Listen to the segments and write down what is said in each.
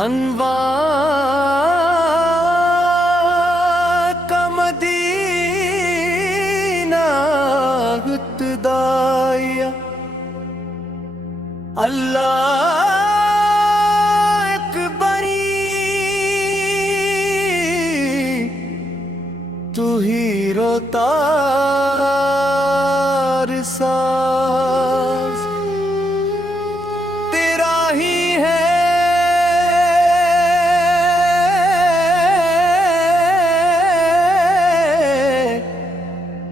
انوار کا مدینہ ابتدائیہ، اللہ اکبری تو ہی روتا ساز تیرا ہی ہے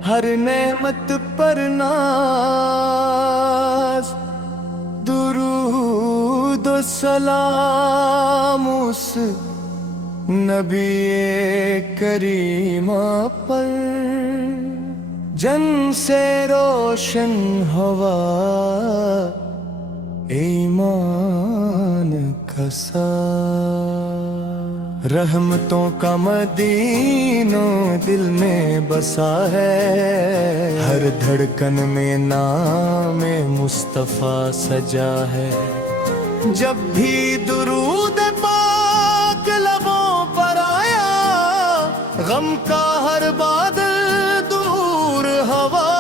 ہر نعمت پر ناز، درود و سلام اس نبی کریمہ پر جن سے روشن ہوا ایمان کا سا، رحمتوں کا مدینہ دل میں بسا ہے، ہر دھڑکن میں نام مصطفیٰ سجا ہے، جب بھی درود پاک لبوں پر آیا غم کا ہر بادل ہوا،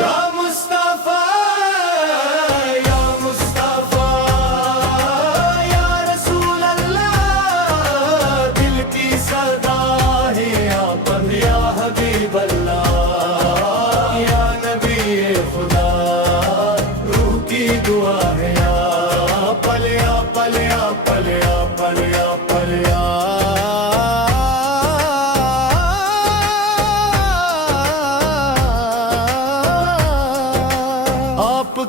یا مصطفیٰ یا مصطفیٰ یا رسول اللہ، دل کی صدا ہے آپ یا حبیب اللہ، یا نبی خدا روح کی دعا ہے آپ پلیا پلیا پلیا پلیا پلیا،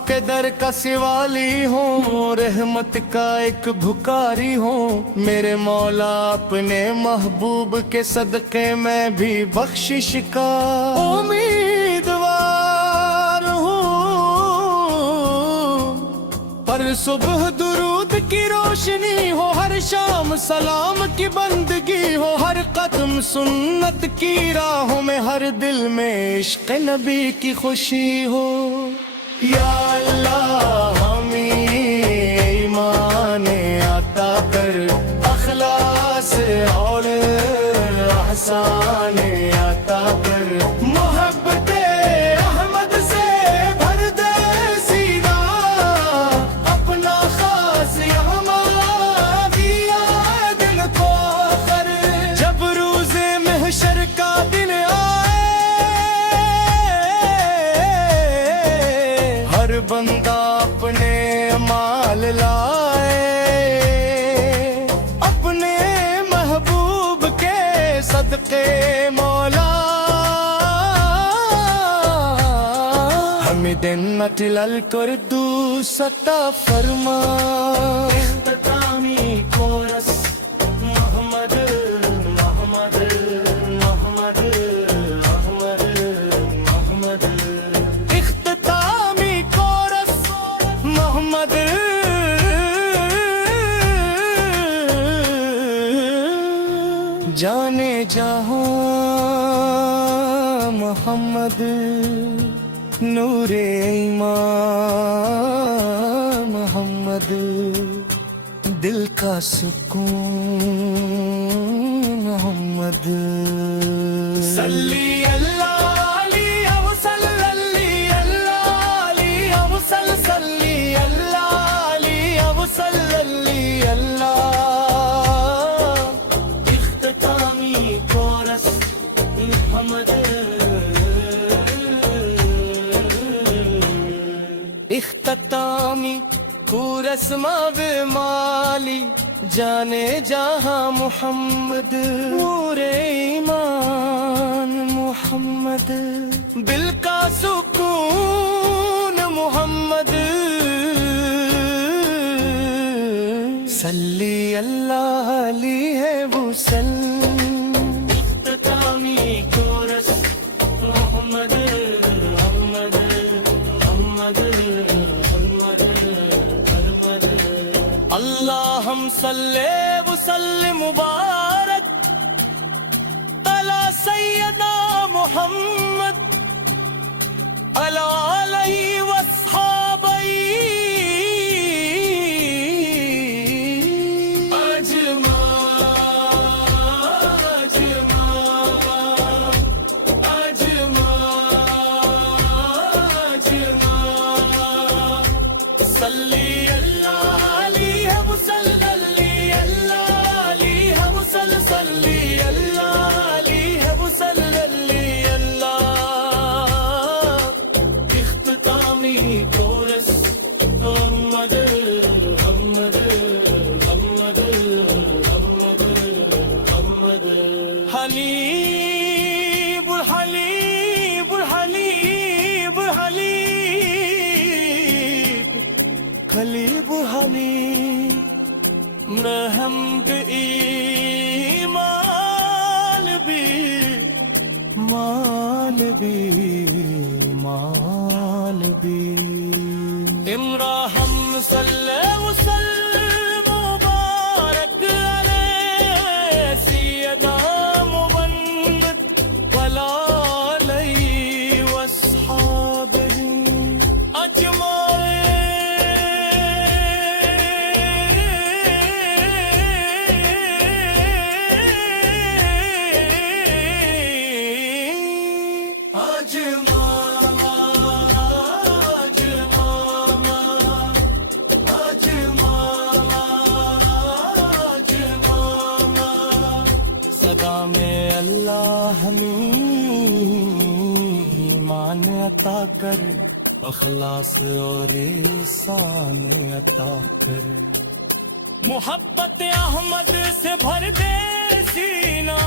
کے در کا سوالی ہوں، رحمت کا ایک بھکاری ہوں، میرے مولا اپنے محبوب کے صدقے میں بھی بخشش کا امیدوار ہوں، پر صبح درود کی روشنی ہو، ہر شام سلام کی بندگی ہو، ہر قدم سنت کی راہوں میں، ہر دل میں عشق نبی کی خوشی ہو، یا اللہ ہمیں ایمان عطا کر، اخلاص اور احسان عطا کر، محبت احمد سے بھر دے سیدھا اپنا خاص یہاں دیا دل کو آخر، جب روز محشر کا دن ہر بندہ اپنے مال لائے، اپنے محبوب کے صدقے مولا، ہمیں دنت القدوس عطا فرما، اختتامی کورس محمد محمد محمد محمد محمد، محمد جانے جہاں محمد، نور ایمان محمد، دل کا سکون محمد، صلی اللہ علیہ وسلم اللہ علیہ وسلم اللہ علیہ وسلم اللہ، اختتامی کورس محمد، اختتامی کورس ماب مالی، جانے جہاں محمد، نور ایمان محمد، دل کا سکون محمد، صلی اللہ علیہ وسلم، اختتامی کورس محمد محمد محمد محمد محمد، اللہم صلی وسلم مبارک علی سیدنا محمد علی آلہ واصحابہ نحمد ایمان بھی مال بھی امراحم صلی وسلم مبارک علیہ سیدہ مبنت وعلیہ واصحابہ میں اللہ ہمیں ایمان عطا کر اخلاص اور احسان عطا کر محبت احمد سے بھر دے سینہ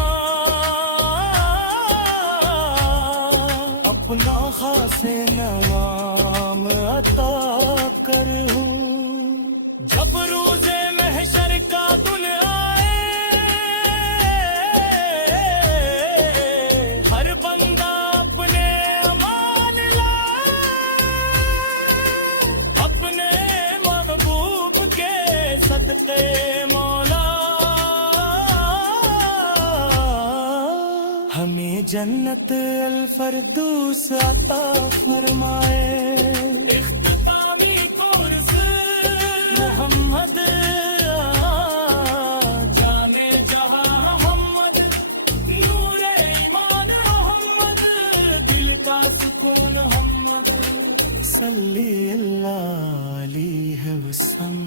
اپنا خاص نوام عطا کر جب روز محشر کا دن آئے ہر بندہ اپنے امان لائے اپنے محبوب کے صدقے مولا ہمیں جنت الفردوس عطا فرمائے اختتامی کورس محمد جانے جہاں محمد نور ایمان محمد دل کا سکون محمد صلی اللہ علیہ وسلم